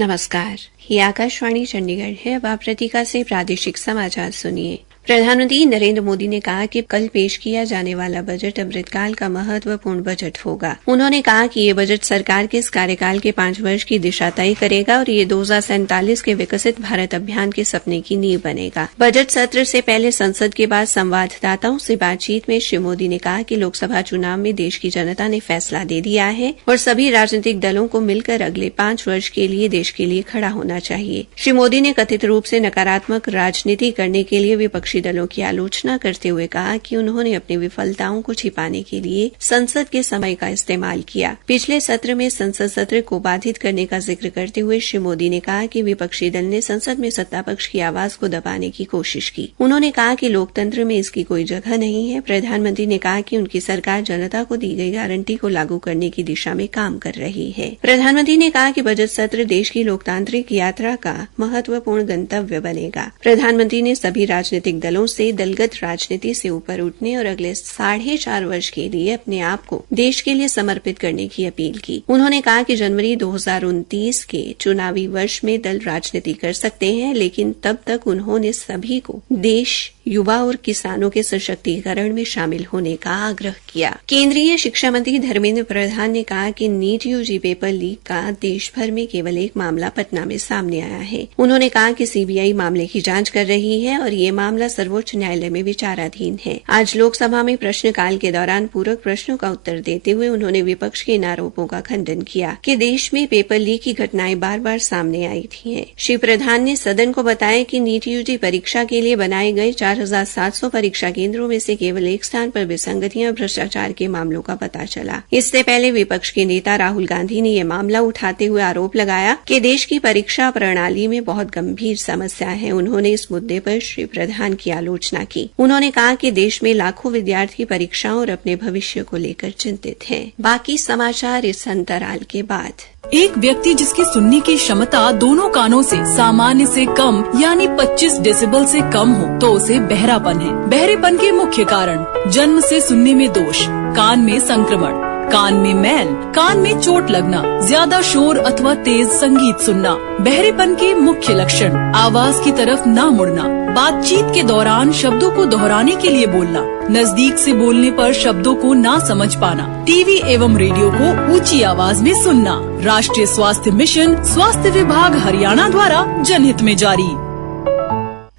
नमस्कार, ये आकाशवाणी चंडीगढ़ है। अब आप प्रतीका से प्रादेशिक समाचार सुनिए। प्रधानमंत्री नरेंद्र मोदी ने कहा कि कल पेश किया जाने वाला बजट अमृतकाल का महत्वपूर्ण बजट होगा। उन्होंने कहा कि ये बजट सरकार के इस कार्यकाल के 5 वर्ष की दिशा तय करेगा और ये 2047 के विकसित भारत अभियान के सपने की नींव बनेगा। बजट सत्र से पहले संसद के बाद संवाददाताओं से बातचीत में श्री मोदी ने कहा कि लोकसभा चुनाव में देश की जनता ने फैसला दे दिया है और सभी राजनीतिक दलों को मिलकर अगले 5 वर्ष के लिए देश के लिए खड़ा होना चाहिए। श्री मोदी ने कथित रूप से नकारात्मक राजनीति करने के लिए विपक्षी दलों की आलोचना करते हुए कहा कि उन्होंने अपनी विफलताओं को छिपाने के लिए संसद के समय का इस्तेमाल किया। पिछले सत्र में संसद सत्र को बाधित करने का जिक्र करते हुए श्री मोदी ने कहा कि विपक्षी दल ने संसद में सत्तापक्ष की आवाज को दबाने की कोशिश की। उन्होंने कहा कि लोकतंत्र में इसकी कोई जगह नहीं है। प्रधानमंत्री ने कहा कि उनकी सरकार जनता को दी गई गारंटी को लागू करने की दिशा में काम कर रही है। प्रधानमंत्री ने कहा कि बजट सत्र देश की लोकतांत्रिक यात्रा का महत्वपूर्ण गंतव्य बनेगा। प्रधानमंत्री ने सभी राजनीतिक दलों से दलगत राजनीति से ऊपर उठने और अगले 4.5 वर्ष के लिए अपने आप को देश के लिए समर्पित करने की अपील की। उन्होंने कहा कि जनवरी 2029 के चुनावी वर्ष में दल राजनीति कर सकते हैं, लेकिन तब तक उन्होंने सभी को देश, युवा और किसानों के सशक्तिकरण में शामिल होने का आग्रह किया। केंद्रीय शिक्षा मंत्री धर्मेंद्र प्रधान ने कहा कि नीट यूजी पेपर लीक का देश भर में केवल एक मामला पटना में सामने आया है। उन्होंने कहा कि सीबीआई मामले की जांच कर रही है और ये मामला सर्वोच्च न्यायालय में विचाराधीन है। आज लोकसभा में प्रश्नकाल के दौरान पूरक प्रश्नों का उत्तर देते हुए उन्होंने विपक्ष के इन आरोपों का खंडन किया कि देश में पेपर लीक की घटनाएं बार बार सामने आई थी। श्री प्रधान ने सदन को बताया कि नीट यूजी परीक्षा के लिए बनाए गए 4,700 परीक्षा केंद्रों में से केवल एक स्थान पर विसंगतियां और भ्रष्टाचार के मामलों का पता चला। इससे पहले विपक्ष के नेता राहुल गांधी ने यह मामला उठाते हुए आरोप लगाया कि देश की परीक्षा प्रणाली में बहुत गंभीर समस्या है। उन्होंने इस मुद्दे पर श्री प्रधान की आलोचना की। उन्होंने कहा कि देश में लाखों विद्यार्थी परीक्षाओं और अपने भविष्य को लेकर चिंतित हैं। बाकी समाचार इस अंतराल के बाद। एक व्यक्ति जिसकी सुनने की क्षमता दोनों कानों से सामान्य से कम यानी 25 डेसिबल से कम हो तो उसे बहरापन है। बहरेपन के मुख्य कारण: जन्म से सुनने में दोष, कान में संक्रमण, कान में मैल, कान में चोट लगना, ज्यादा शोर अथवा तेज संगीत सुनना। बहरेपन के मुख्य लक्षण: आवाज की तरफ ना मुड़ना, बातचीत के दौरान शब्दों को दोहराने के लिए बोलना, नजदीक से बोलने पर शब्दों को ना समझ पाना, टीवी एवं रेडियो को ऊंची आवाज में सुनना। राष्ट्रीय स्वास्थ्य मिशन, स्वास्थ्य विभाग हरियाणा द्वारा जनहित में जारी।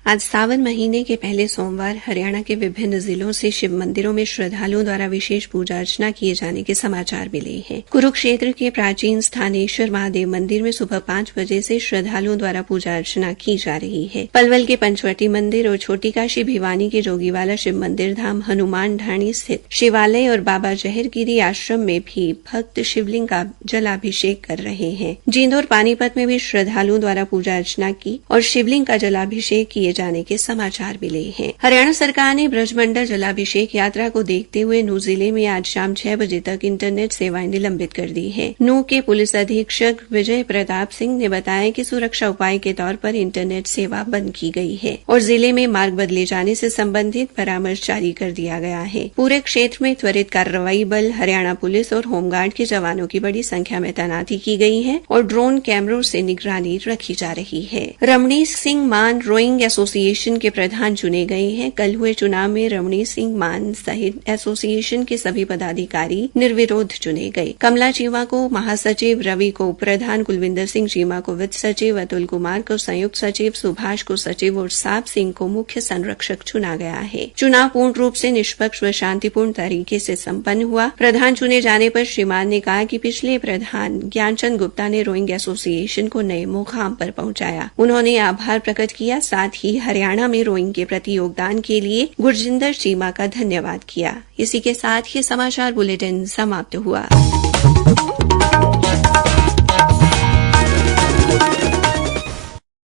आज सावन महीने के पहले सोमवार हरियाणा के विभिन्न जिलों से शिव मंदिरों में श्रद्धालुओं द्वारा विशेष पूजा अर्चना किए जाने के समाचार मिले हैं। कुरुक्षेत्र के प्राचीन स्थानेश्वर महादेव मंदिर में सुबह 5 बजे से श्रद्धालुओं द्वारा पूजा अर्चना की जा रही है। पलवल के पंचवटी मंदिर और छोटी काशी भिवानी के जोगीवाला शिव मंदिर धाम, हनुमान ढाणी स्थित शिवालय और बाबा जहरगिरी आश्रम में भी भक्त शिवलिंग का जलाभिषेक कर रहे हैं। जींद और पानीपत में भी श्रद्धालुओं द्वारा पूजा अर्चना की और शिवलिंग का जलाभिषेक किए जाने के समाचार मिले हैं। हरियाणा सरकार ने ब्रजमंडल जलाभिषेक यात्रा को देखते हुए नूंह जिले में आज शाम 6 बजे तक इंटरनेट सेवाएं निलंबित कर दी है। नूंह के पुलिस अधीक्षक विजय प्रताप सिंह ने बताया कि सुरक्षा उपाय के तौर पर इंटरनेट सेवा बंद की गई है और जिले में मार्ग बदले जाने से संबंधित परामर्श जारी कर दिया गया है। पूरे क्षेत्र में त्वरित कार्रवाई बल, हरियाणा पुलिस और होमगार्ड के जवानों की बड़ी संख्या में तैनाती की गई है और ड्रोन कैमरों से निगरानी रखी जा रही है। रमणीश सिंह मान रोइंग एसोसिएशन के प्रधान चुने गए हैं। कल हुए चुनाव में रमणीश सिंह मान सहित एसोसिएशन के सभी पदाधिकारी निर्विरोध चुने गए। कमला चीमा को महासचिव, रवि को प्रधान, कुलविंदर सिंह चीमा को वित्त सचिव, अतुल कुमार को संयुक्त सचिव, सुभाष को सचिव और साब सिंह को मुख्य संरक्षक चुना गया है। चुनाव पूर्ण रूप से निष्पक्ष व शांतिपूर्ण तरीके से संपन्न हुआ। प्रधान चुने जाने पर श्री मान ने कहा कि पिछले प्रधान ज्ञानचंद गुप्ता ने रोइंग एसोसिएशन को नए मुकाम पर पहुंचाया। उन्होंने आभार प्रकट किया, साथ ही हरियाणा में रोइंग के प्रति योगदान के लिए गुरजिंदर चीमा का धन्यवाद किया। इसी के साथ ये समाचार बुलेटिन समाप्त हुआ।